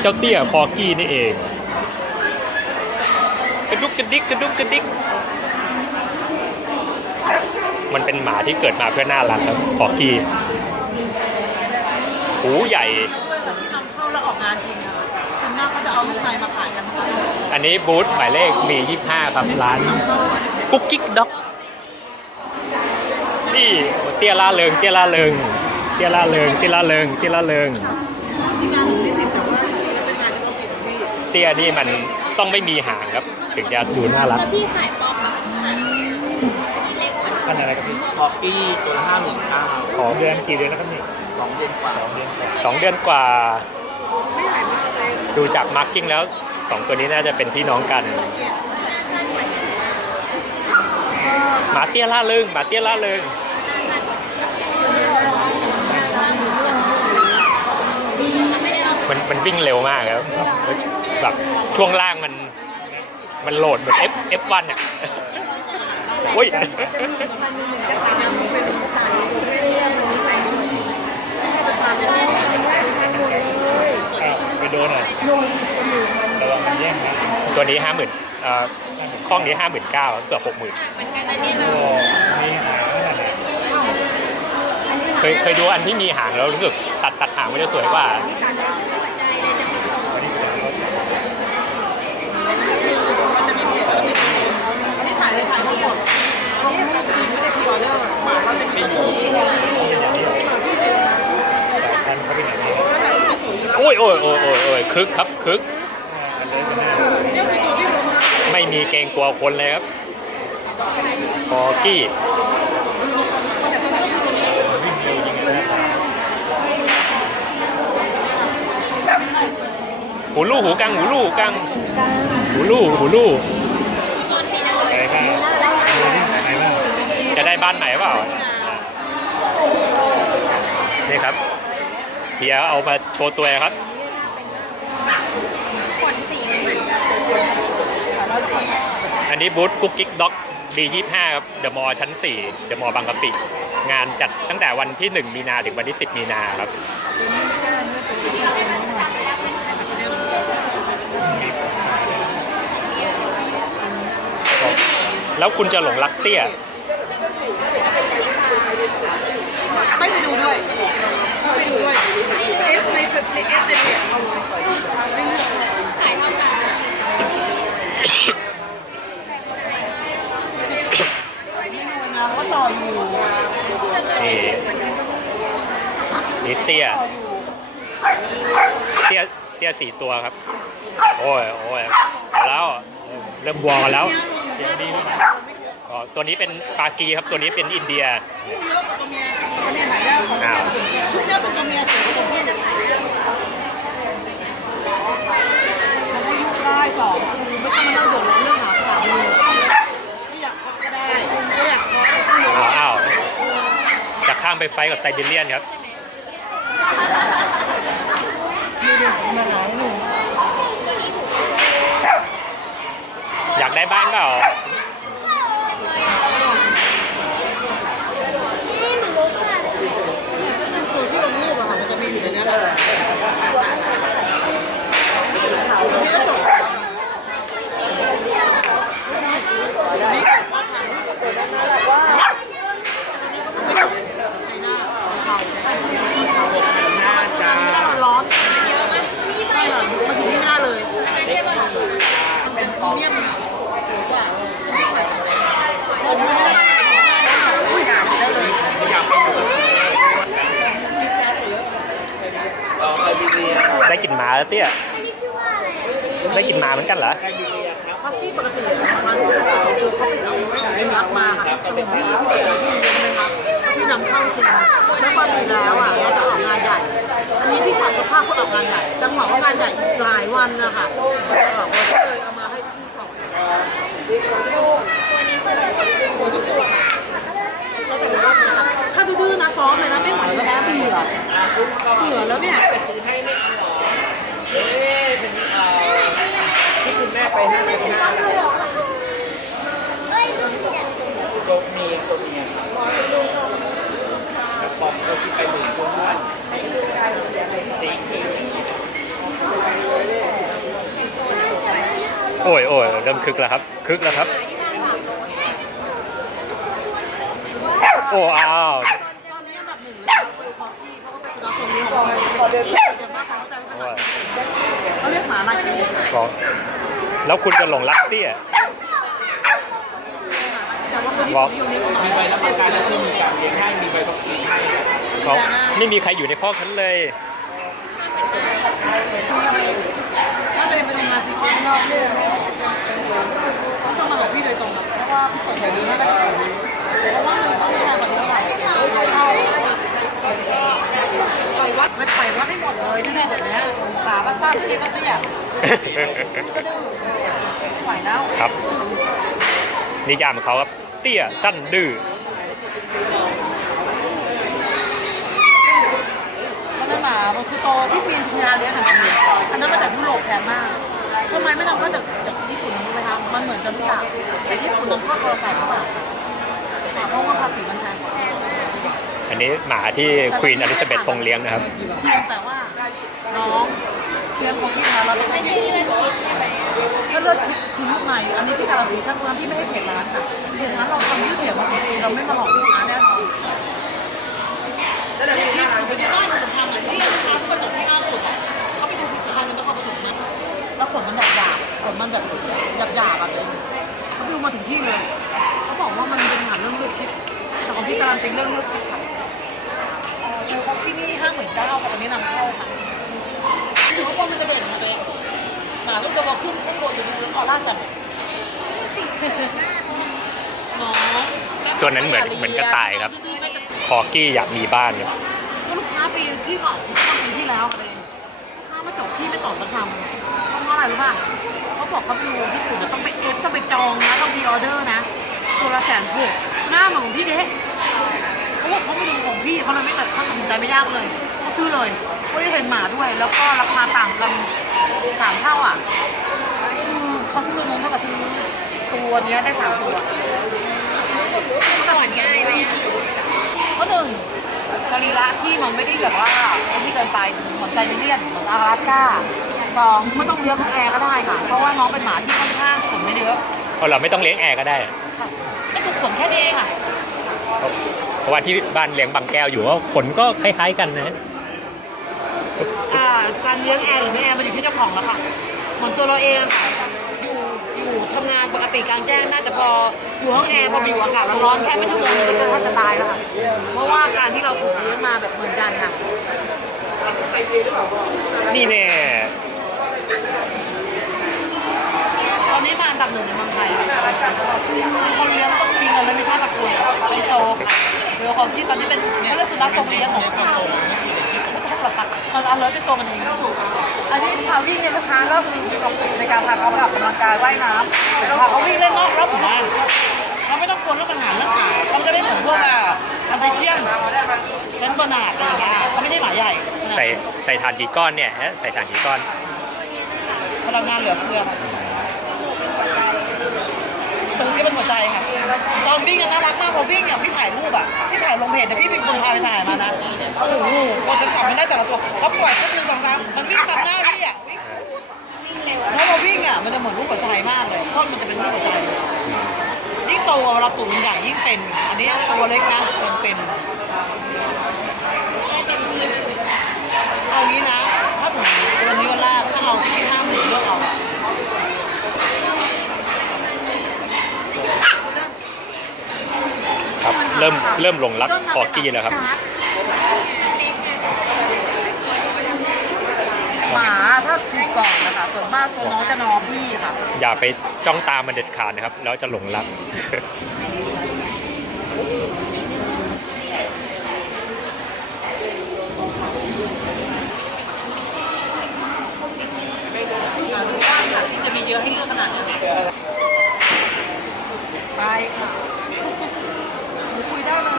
เจ้าเตี้ยคอกี้นี่เอง กระดุกกระดิกกระดุกกระดิก มันเป็นหมาที่เกิดมาเพื่อน่ารักครับคอกี้หูใหญ่ที่นำเข้าแล้วออกงานจริงอะส่วนมากก็จะเอาลูกไก่มาขายกันนะคะอันนี้บูธหมายเลขมี 25 ครับ ร้าน กุ๊กกิ๊กด็อกนี่เตี้ยล่าเริงเตี้ยล่าเริงเตี้ยล่าเริงเตี้ยล่าเริงเตี้ยล่าเริง ที่งาน เตี้ยนี่มันต้องไม่มีหางครับ ถึงจะดูน่ารัก แล้วพี่ขายป๊อปแบบเล็กกว่าพันอะไรครับพี่คอปปี้ตัวละห้าหมื่นเก้าขอเดือนกี่เดือนแล้วครับนี่สองเดือนกว่าสองเดือนกว่าไม่ใหญ่มากเลยดูจากมาร์กิ้งแล้วสองตัวนี้น่าจะเป็นพี่น้องกันหมาเตี้ยล่าเริงหมาเตี้ยล่าเริงมันมันวิ่งเร็วมากครับ แบบช่วงล่างมันมันโหลดเหมือน F F1 อะโอ้ยพันหนึ่งหนึ่งกระทำมันเป็นต่างประเทศเรื่องนี้ไปจะทำได้ไปโดนหน่อยระวังมันแย่งนะตัวนี้ห้าหมื่นเอ่อข้องนี้ห้าหมื่นเก้าเกือบหกหมื่นเหมือนกันนะเนี่ยเราเคยเคยดูอันที่มีหางแล้วรู้สึกตัดตัดหางมันจะสวยกว่า หัวใจเลยจะมา มันจะมีเพจแล้วมีอันนี้ถ่ายเลยถ่ายทั้งหมดลงรูปจริงไม่ได้พรีออเดอร์หมาเราจะมีตัวนี้เปิดที่เป็นแล้วแต่ที่สวยอยู่แล้ว โอ้ยโอ้ยโอ้ยโอ้ยคึกครับคึก ไม่มีเกรงกลัวคนเลยครับคอกี้แต่ตัวนี้ก็คือตัวนี้หูลู่หูกังหูลู่หูกังหูลู่หูลู่คนนี้จะสวยอะไรบ้างจะได้บ้านใหม่เปล่า นี่ครับเฮียเอามาโชว์ตัวครับ ขนสีเหมือนกัน อั นี้บูธกุ๊กกิ๊กด็อกดี25ครับเดอะมอลล์ชั้น 4 เดอะมอลล์บางกะปิ งานจัดตั้งแต่วันที่ 1 มีนาถึงวันที่ 10 มีนาครับ แล้วคุณจะหลงรักเตี้ย ไม่ไปดูด้วยไม่ไปดูด้วยเอฟในในเอฟในเพจเอาเลยไม่เลือก ขายเท่ากัน นะว่าต่ออยู่ นี่นี่เตี้ย ต่ออยู่ เตี้ ยเตี้ยสี่ตัวครับ โอ้ยโอ้ยเอาแล้วเริ่มวอกันแล้วดีตัวนี้เป็นปากีครับตัวนี้เป็นอินเดียคู่เยอะกตัวเมียตัวเมียหายากกว่าตัวชุดเนี้ยเป็นตัวเมียสวยกว่าตัวเมียฉันให้ลูกได้ต่อคือไม่ต้องมาเดือดร้อนเรื่องหาสามีไม่อยากคบก็ได้ไม่อยากคบก็ได้อ้าวอ้าวจะข้ามไปไฟกับไซเบีเรียนครับ อยากได้บ้านเปล่า ตัวที่ลงรูปอะค่ะมันจะมีอยู่ในนั้นแหละนี่ก็จบแล้วนี่ก็ว่าผ่านเปิดได้ไหมล่ะว่าอันนี้ก็ไม่ได้ไอ้หน้าเขา น่าจะ หน้ามันร้อนไม่หรอกมันอยู่ที่หน้าเลยมันเป็นพรีเมียมถูกป่ะเราไม่ได้ไม่ได้ได้เลย อยากไปดูเออไซบีเรีย ได้กลิ่นหมาแล้วเตี้ย ได้กลิ่นหมาเหมือนกันเหรอไซบีเรียครับพักที่ปกติมันคือเขาเป็นเอาไม่รับมาค่ะเป็นที่ที่นำเข้าจริงแล้วก็ถึงแล้วอะเราจะออกงานใหญ่ อันนี้พี่ขาดสภาพเพื่อออกงานใหญ่จังหวะว่างานใหญ่อีกหลายวันนะคะเราจะออกวันก็เลยเอามาให้พี่ก่อนเราแต่ว่าถ้าดื้อๆนะฟ้องเลยนะไม่ไหวก็ได้เบื่อเบื่อแล้วเนี่ย เอ๊ะเป็นเอ่อที่คุณแม่ไปนั่นไปนั่นตัวเมียตัวเมียครับแล้วปอมก็ที่ไปหนึ่งคนบ้านสีเขียว โอ้ยโอ้ยเริ่มคึกแล้วครับ คึกแล้วครับ โอ้อ้าวตอนนี้อันดับหนึ่งเลยคือคอกี้เพราะว่าเป็นสุนัขทรงเลี้ยงของเขาเรียกหมาลาชีวิตบอกแล้วคุณจะหลงรักเตี้ยแต่ว่าคนที่ผมนิยมเลี้ยงหมามีใบรับประกันและที่มีการเลี้ยงให้มีใบขับขี่ให้เขาไม่มีใครอยู่ในข้อกฉันเลย ทำงานสิคนนอกเขาต้องมาบอกพี่โดยตรงนะเพราะว่าพี่เปิดแบบนี้ให้ก็ได้เพราะว่ามันต้องมีอะไรแบบนี้ค่ะเข้าไปวัดไม่ไปวัดให้หมดเลยที่นี่แบบนี้ขาก็สั้นเตี้ยก็เตี้ยก็ดื้อไม่ไหวแล้วครับ นิยามของเขาครับเตี้ยสั้นดื้อมันเป็นหมามันคือโตที่ปีนชนาเลี้ยงอันนั้นอันนั้นมาจากยุโรปแพงมาก ทำไมไม่นำเข้าจากจากญี่ปุ่นรู้ไหมคะมันเหมือนกันทุกอย่างแต่ญี่ปุ่นนำเข้าตัวใส่เข้ามาเพราะว่าภาษีมันแพงกว่าอันนี้หมาที่ควีนอลิซาเบธทรงเลี้ยงนะครับเพียงแต่ว่าน้องเลี้ยงของพี่นะเราไม่ไม่ใช่ใช่เลือดชิดใช่ไหมถ้าเลือดชิดคือลูกใหม่อันนี้พี่การันตีถ้าร้านพี่ไม่ให้เพจร้านค่ะเพจร้านเราทำยืดเสียงมาสิบปีเราไม่มาหลอกลูกค้าแน่นอนพี่ชิดอยู่ไปที่บ้านสำคัญอะที่ลูกค้าผู้ประจบที่หน้าสุดอะเขาไปดูพิสุพรรณกันนครปฐมนะ แล้วขนมันหยาบหยาบๆขนมันแบบหยาบหยาบๆอะเลยเขาดูมาถึงที่เลย เขาบอกว่ามันเป็นอาหารเรื่องเลือดชิดแต่ของพี่การันตีเรื่องเลือดชิดค่ะของที่นี่ห้าหมื่นเก้าค่ะตอนนี้นำเข้าค่ะถือว่ามันจะเด่นนะตัวเองหนาลูกจะมาขึ้นข้างบนหรือดูแล้วออร่าจัดน้องตัวนั้นเหมือนเหมือนกระต่ายครับ คอกี้อยากมีบ้านครับก็ลูกค้าปีที่ก่อนสิบกว่าปีที่แล้วเลยลูกค้ามาจบพี่ไม่ตอบสักคำเพราะ อะไรรู้ป่ะเขาบอกเขาไปดูญี่ปุ่นต้องไปเอฟต้องไปจองนะต้องมีออเดอร์นะ ตัวละแสนหกหน้าเหมือนของพี่เด้เขาบอกเขาไม่ดูของพี่เขาเลยไม่ตัดเขาตัดสินใจไม่ยากเลยเขาซื้อเลยเขาได้เห็นหมาด้วย แล้วก็ราคาต่างกันสามเท่าอะคือเขาซื้อตัวนู้นเท่ากับซื้อตัวเนี้ยได้สามตัวสอนง่ายไหมอะเพราะหนึ่งกรีระที่มันไม่ได้แบบว่าไอ้นี่เกินไปเหมือนใจมิเลียนเหมือนอาราสก้า สองไม่ต้องเลี้ยงแอร์ก็ได้ค่ะ เพราะว่าน้องเป็นหมาที่ค่อนข้างขนไม่เยอะเพราะเราไม่ต้องเลี้ยงแอร์ก็ได้ค่ะไม่ถูกขนแค่นี้เองค่ะ เพราะว่าที่บ้านเลี้ยงบางแก้วอยู่ว่าขนก็คล้ายๆกันนะอ่าการเลี้ยงแอร์หรือไม่แอร์มันอยู่ที่เจ้าของแล้วค่ะเหมือนตัวเราเองอะค่ะอยู่อยู่ทำงานปกติกลางแจ้งน่าจะพออยู่ห้องแอร์พอไปอยู่อากาศร้อนๆแค่ไม่ชั่วโมงนึงก็แทบจะตายแล้วค่ะเพราะว่าการที่เราถูกเลี้ยงมาแบบเหมือนกันค่ะ นี่แน่ ตอนนี้มาอันดับหนึ่งในเมืองไทยคนเลี้ยงต้องมีเงินและมีชาติตระกูลไอโซค่ะเรือของที่ตอนนี้เป็นเขาเรียกสุนัขทรงเลี้ยงของคนมันเอาเลยเป็นตัวมันเองอันนี้พาวิ่งเนี่ยลูกค้าก็คือมีความสุขในการพาเขาไปออกกำลังกายว่ายน้ำพาเขาวิ่งเล่นนอกรอบหมู่บ้านเขาไม่ต้องกลัวเรื่องปัญหาเรื่องขาเขาจะได้เหมือนพวกอะอันเทเชียนเป็นบนาดอะไรอย่างเงี้ยเขาไม่ได้หมาใหญ่ใส่ใส่ถ่านกี่ก้อนเนี่ยฮะใส่ถ่านกี่ก้อนพลังงานเหลือเฟือค่ะ ตรงนี้เป็นหัวใจค่ะ ตอนวิ่งอะน่ารักมากพอวิ่งอะพี่ถ่ายรูปอะพี่ถ่ายลงเพจแต่พี่เป็นคนพาไปถ่ายมานะโอ้โหกว่าจะจับมันได้แต่ละตัวเขาปล่อยแค่หนึ่งสองสามมันวิ่งตัดหน้าพี่อะวิ่งเร็วแล้วพอวิ่งอะมันจะเหมือนรูปหัวใจมากเลยท่อนมันจะเป็นรูปหัวใจยิ่งโตเวลาตุ่มมันใหญ่ยิ่งเป็น อันนี้ตัวเล็กนะเป็นเป็นเอางี้นะ ถ้าหนูวันนี้วันแรกถ้าเอาที่ห้าหมื่นเลือกเอาอะ ครับ เริ่มเริ่มหลงรักคอกี้แล้วครับ หมาถ้าถูกก่อนนะคะส่วนมากตัวน้องจะนอนพี่ค่ะอย่าไปจ้องตามมันเด็ดขาดนะครับ แล้วจะหลงรัก หาดูยากค่ะที่จะมีเยอะให้เลือกขนาดนี้ down on